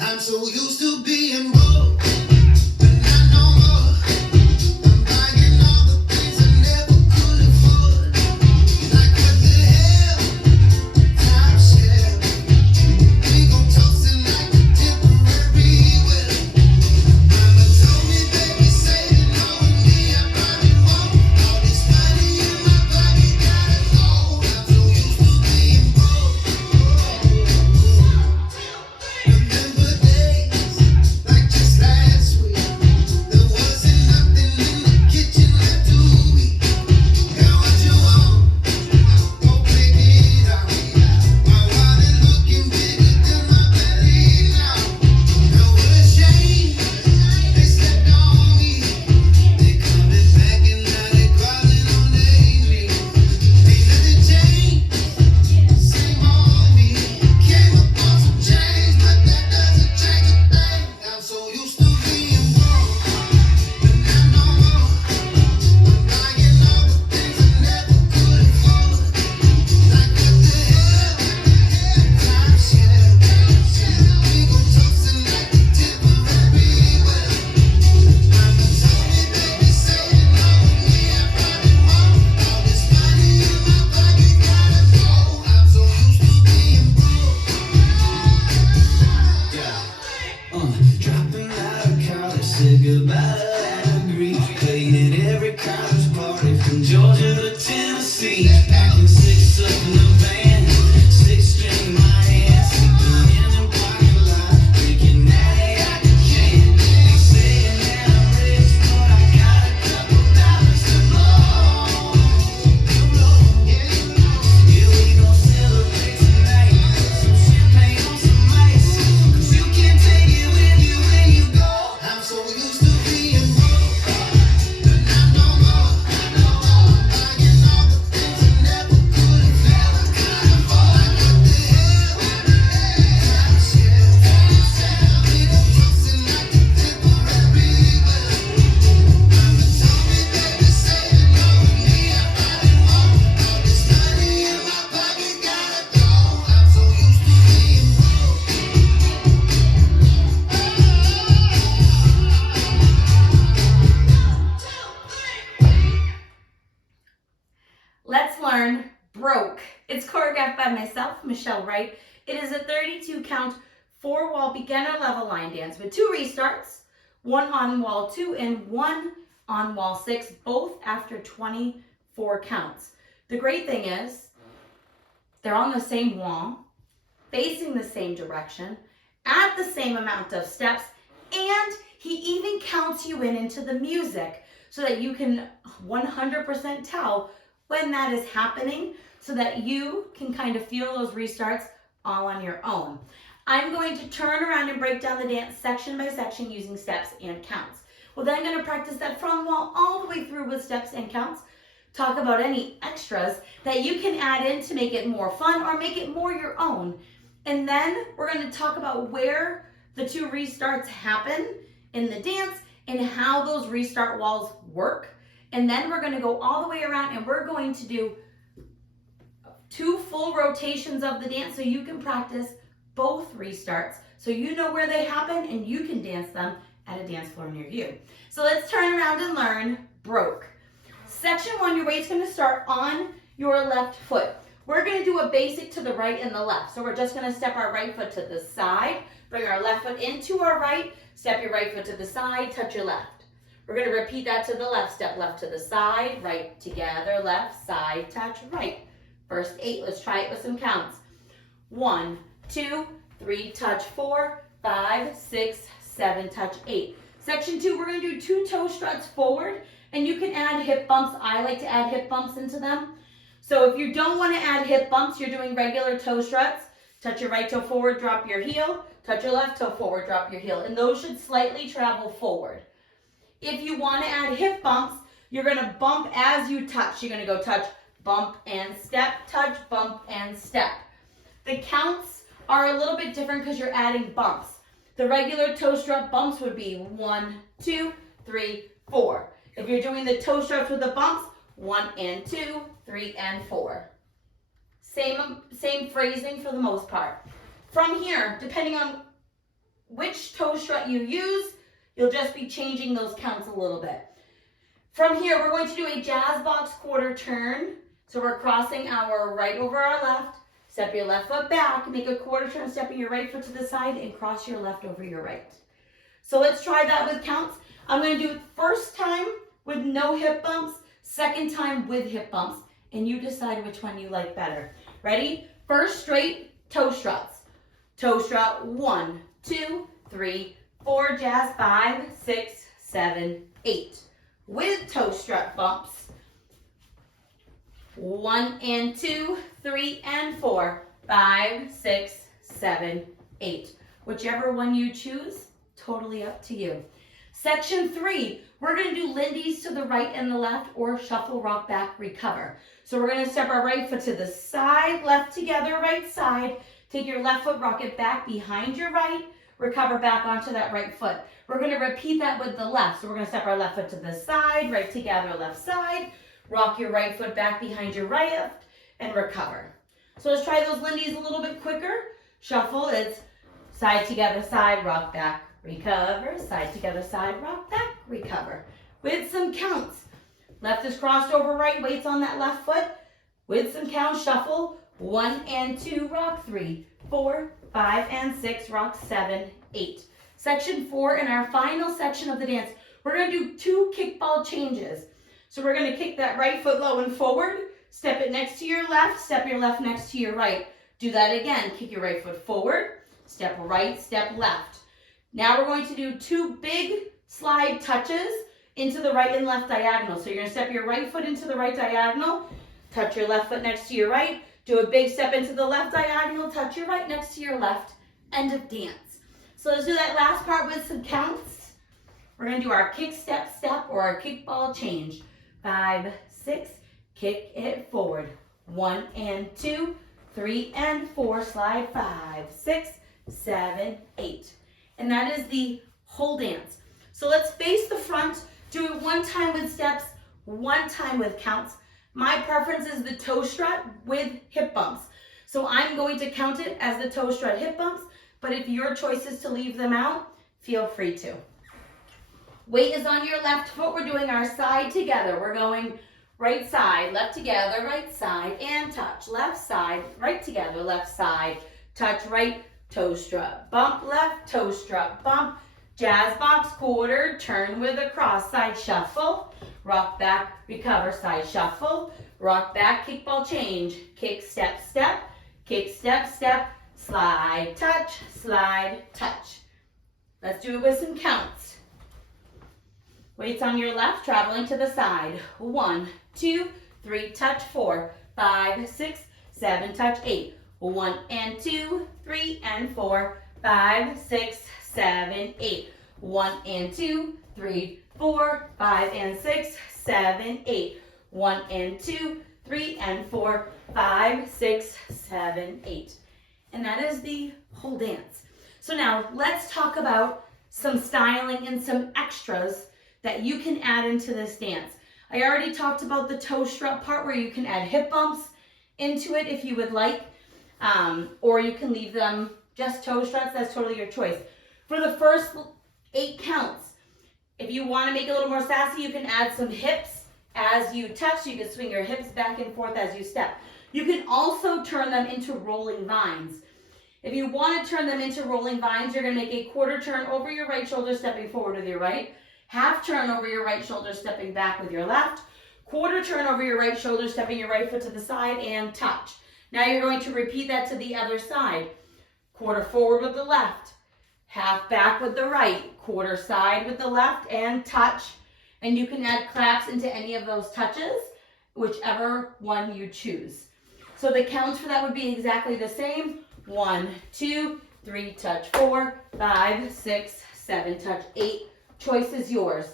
I'm so used to being broke, but not no more. I'm buying all the things I never could afford. Like what the hell? Top shelf. We gon' toast it like a temporary weather. Mama told me, baby, say it knowingly, I probably won't. All this money in my pocket gotta go. I'm so used to being broke. Remember days like just last week. There wasn't nothing in the kitchen left to eat. Girl, what you want? Go pick it out. My wallet looking bigger than my belly now. Now what a shame they slept on me. They coming back and now they crawling on their knees. Ain't nothing changed, same old me. Came up on some change, but that doesn't change a thing. I'm so used to being broke, but not no more. I'm buying all the things I never could afford. Like what the hell? Top shelf. We gon' toast it like a temporary weather. Mama told me, baby, say it knowingly, I probably won't. All this money in my pocket gotta go. I'm so used to being broke. Dropping out of college, said goodbye to that degree. Played at every college party from Georgia to Tennessee. Packing six up in the van, six-string my hand, sleeping in the parking lot, drinking natty out the can. They saying that I'm rich, but I got a couple dollars to blow. Yeah, we gon' celebrate tonight. Some champagne on some ice, 'cause you can't take it with you when you go. I'm so used to being broke, but not no more. I'm buying all the things I never could afford. Like what the hell? Top shelf. We gon' toast it like a temporary weather. Mama told me, baby, say it knowingly, I probably won't. All this money in my pocket gotta go. I'm so used to being broke. Let's learn Broke. It's choreographed by myself, Michelle Wright. It is a 32 count, 4-wall beginner level line dance with 2 restarts, one on wall 2 and one on wall 6, both after 24 counts. The great thing is they're on the same wall, facing the same direction, at the same amount of steps, and he even counts you into the music so that you can 100% tell when that is happening, so that you can kind of feel those restarts all on your own. I'm going to turn around and break down the dance section by section using steps and counts. We're then going to practice that from wall all the way through with steps and counts. Talk about any extras that you can add in to make it more fun or make it more your own. And then we're going to talk about where the 2 restarts happen in the dance and how those restart walls work. And then we're going to go all the way around and we're going to do 2 full rotations of the dance so you can practice both restarts so you know where they happen and you can dance them at a dance floor near you. So let's turn around and learn Broke. Section 1, your weight's going to start on your left foot. We're going to do a basic to the right and the left. So we're just going to step our right foot to the side, bring our left foot into our right, step your right foot to the side, touch your left. We're going to repeat that to the left. Step left to the side, right together, left, side, touch, right. First 8, let's try it with some counts. 1, 2, 3, touch 4, 5, 6, 7, touch 8. Section 2, we're going to do 2 toe struts forward, and you can add hip bumps. I like to add hip bumps into them. So if you don't want to add hip bumps, you're doing regular toe struts. Touch your right toe forward, drop your heel. Touch your left toe forward, drop your heel. And those should slightly travel forward. If you want to add hip bumps, you're going to bump as you touch. You're going to go touch, bump, and step, touch, bump, and step. The counts are a little bit different because you're adding bumps. The regular toe strut bumps would be 1, 2, 3, 4. If you're doing the toe struts with the bumps, 1 and 2, 3 and 4. Same phrasing for the most part. From here, depending on which toe strut you use, you'll just be changing those counts a little bit. From here, we're going to do a jazz box quarter turn. So we're crossing our right over our left. Step your left foot back, make a quarter turn, stepping your right foot to the side, and cross your left over your right. So let's try that with counts. I'm going to do it first time with no hip bumps, second time with hip bumps, and you decide which one you like better. Ready? First straight toe struts. Toe strut 1, 2, 3, 4, jazz 5, 6, 7, 8. With toe strut bumps. 1 and 2, 3 and 4, 5, 6, 7, 8. Whichever one you choose, totally up to you. Section 3, we're going to do Lindy's to the right and the left, or shuffle, rock back, recover. So we're going to step our right foot to the side, left together, right side. Take your left foot, rock it back behind your right, recover back onto that right foot. We're going to repeat that with the left. So we're going to step our left foot to the side, right together, left side. Rock your right foot back behind your right and recover. So let's try those Lindy's a little bit quicker. Shuffle, it's side together, side, rock back, recover. Side together, side, rock back, recover. With some counts. Left is crossed over right, weights on that left foot. With some counts, shuffle. 1 and 2, rock 3, 4, 5 and 6, rock 7, 8. Section 4, in our final section of the dance, we're going to do 2 kickball changes. So we're going to kick that right foot low and forward, step it next to your left, step your left next to your right. Do that again. Kick your right foot forward, step right, step left. Now we're going to do 2 big slide touches into the right and left diagonal. So you're going to step your right foot into the right diagonal, touch your left foot next to your right, do a big step into the left diagonal, touch your right next to your left, end of dance. So let's do that last part with some counts. We're going to do our kick, step, step, or our kickball change. 5, 6, kick it forward. 1 and 2, 3 and 4, slide 5, 6, 7, 8. And that is the whole dance. So let's face the front, do it 1 time with steps, 1 time with counts. My preference is the toe strut with hip bumps. So I'm going to count it as the toe strut hip bumps, but if your choice is to leave them out, feel free to. Weight is on your left foot. We're doing our side together. We're going right side, left together, right side, and touch. Left side, right together, left side, touch right, toe strut, bump left, toe strut, bump, jazz box quarter, turn with a cross side shuffle, rock back, recover, side shuffle, rock back, kickball change, kick, step, step, kick, step, step, slide, touch, slide, touch. Let's do it with some counts. Weights on your left, traveling to the side. 1, 2, 3, touch 4, 5, 6, 7, touch 8. 1 and 2, 3 and 4, 5, 6, 7, 8. 1 and 2, 3, 4, 5 and 6, 7, 8. 1 and 2, 3 and 4, 5, 6, 7, 8. And that is the whole dance. So now let's talk about some styling and some extras that you can add into this dance. I already talked about the toe strut part where you can add hip bumps into it if you would like, or you can leave them just toe struts. That's totally your choice. For the first 8 counts, if you want to make it a little more sassy, you can add some hips as you touch. You can swing your hips back and forth as you step. You can also turn them into rolling vines. If you want to turn them into rolling vines, you're going to make a quarter turn over your right shoulder, stepping forward with your right. Half turn over your right shoulder, stepping back with your left. Quarter turn over your right shoulder, stepping your right foot to the side, and touch. Now you're going to repeat that to the other side. Quarter forward with the left. Half back with the right. Quarter side with the left, and touch. And you can add claps into any of those touches, whichever one you choose. So the counts for that would be exactly the same. 1, 2, 3, touch 4, 5, 6, 7, touch 8. Choice is yours.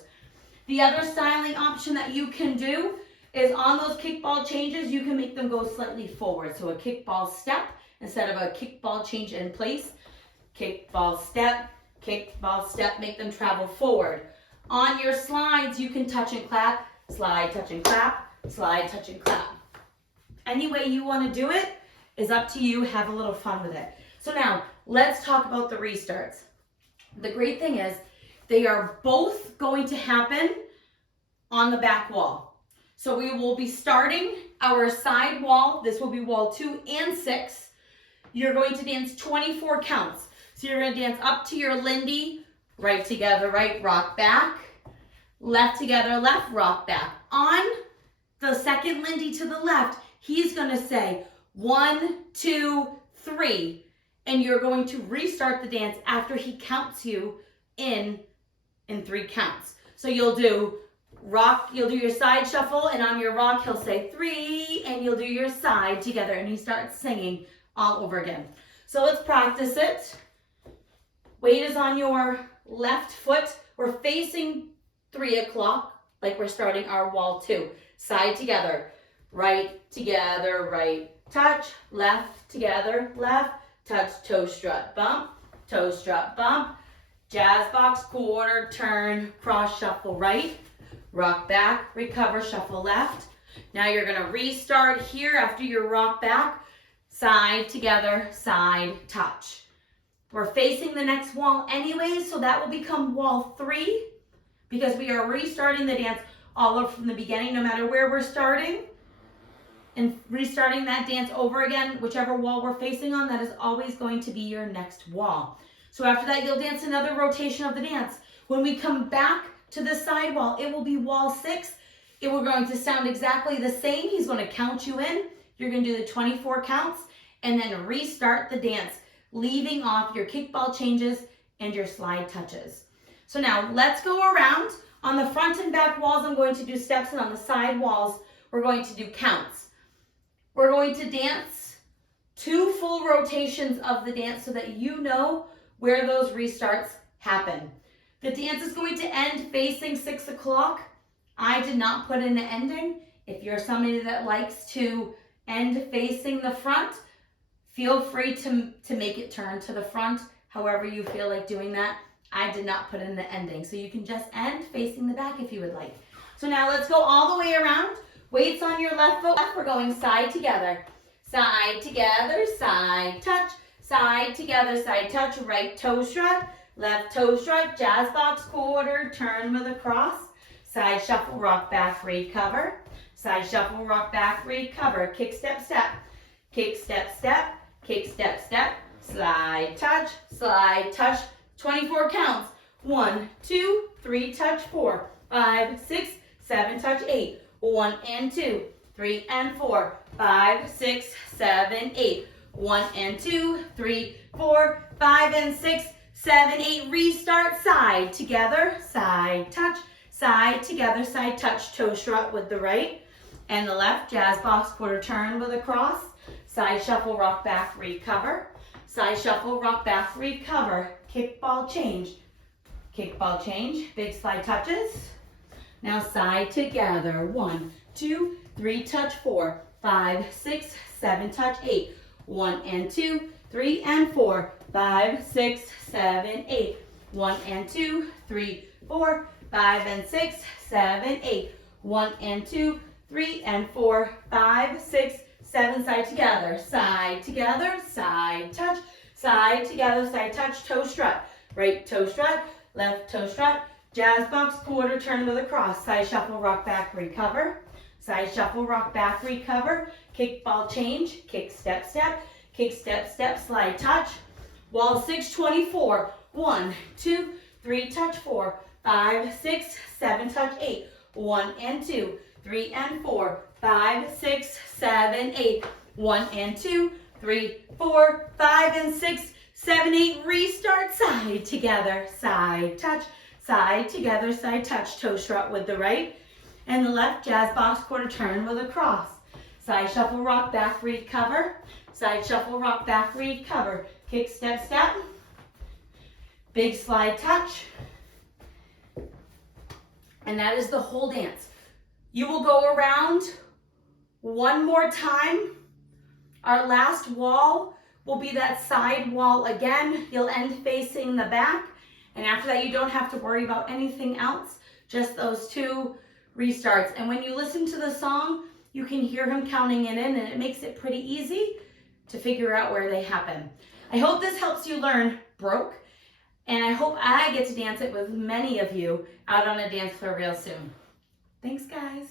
The other styling option that you can do is on those kickball changes, you can make them go slightly forward. So a kickball step instead of a kickball change in place. Kickball step, make them travel forward. On your slides, you can touch and clap, slide, touch and clap, slide, touch and clap. Any way you want to do it is up to you. Have a little fun with it. So now let's talk about the restarts. The great thing is they are both going to happen on the back wall. So we will be starting our side wall. This will be wall 2 and 6. You're going to dance 24 counts. So you're going to dance up to your Lindy, right together, right, rock back, left together, left, rock back. On the second Lindy to the left, he's going to say 1, 2, 3, and you're going to restart the dance after he counts you in 3 counts. So you'll do rock, you'll do your side shuffle, and on your rock he'll say 3, and you'll do your side together, and he starts singing all over again. So let's practice it. Weight is on your left foot. We're facing 3 o'clock, like we're starting our wall 2. Side together, right together, right, touch, left together, left, touch, toe strut, bump, jazz box, quarter, turn, cross shuffle right, rock back, recover, shuffle left. Now you're gonna restart here after your rock back, side together, side touch. We're facing the next wall anyways, so that will become wall 3 because we are restarting the dance all over from the beginning, no matter where we're starting, and restarting that dance over again, whichever wall we're facing on, that is always going to be your next wall. So after that, you'll dance another rotation of the dance. When we come back to the side wall, it will be wall 6. It will going to sound exactly the same. He's going to count you in. You're going to do the 24 counts and then restart the dance, leaving off your kickball changes and your slide touches. So now let's go around. On the front and back walls, I'm going to do steps, and on the side walls, we're going to do counts. We're going to dance 2 full rotations of the dance so that you know where those restarts happen. The dance is going to end facing 6 o'clock. I did not put in an ending. If you're somebody that likes to end facing the front, feel free to make it turn to the front, however you feel like doing that. I did not put in the ending, so you can just end facing the back if you would like. So now let's go all the way around. Weights on your left foot. We're going side together, side touch, side together, side touch, right toe strut, left toe strut, jazz box, quarter, turn with a cross, side shuffle, rock back, recover, side shuffle, rock back, recover, kick, step, step, kick, step, step, kick, step, step, slide, touch, 24 counts. 1, 2, 3, touch, 4, 5, 6, 7, touch, 8. 1 and 2, 3 and 4, 5, 6, 7, 8. 1 and 2, 3, 4, 5 and 6, 7, 8. Restart, side together, side touch, side together, side touch, toe strut with the right and the left, jazz box, quarter turn with a cross, side shuffle, rock back, recover, side shuffle, rock back, recover, kickball change, big slide touches. Now side together, 1, 2, 3, touch, 4, 5, 6, 7, touch, 8. 1 and 2, 3 and 4, 5, 6, 7, 8. 1 and 2, 3, 4, 5 and 6, 7, 8. 1 and 2, 3 and 4, 5, 6, 7, side together, side touch, side together, side touch, toe strut, right toe strut, left toe strut, jazz box, quarter turn with a cross, side shuffle, rock back, recover, side shuffle, rock back, recover, kickball change, kick, step, step, kick, step, step, slide touch, wall 6, 24, 1, 2, 3, touch, 4, 5, 6, 7, touch, 8, 1 and 2, 3 and 4, 5, 6, 7, 8, 1 and 2, 3, 4, 5 and 6, 7, 8, restart, side together, side touch, side together, side touch, toe strut with the right and the left, jazz box, quarter turn with a cross, side shuffle, rock back, recover, side shuffle, rock back, recover, kick, step, step, big slide touch, and that is the whole dance. You will go around one more time. Our last wall will be that side wall again. You'll end facing the back, and after that you don't have to worry about anything else, just those 2 restarts. And when you listen to the song, you can hear him counting it in, and it makes it pretty easy to figure out where they happen. I hope this helps you learn broke, and I hope I get to dance it with many of you out on a dance floor real soon. Thanks, guys.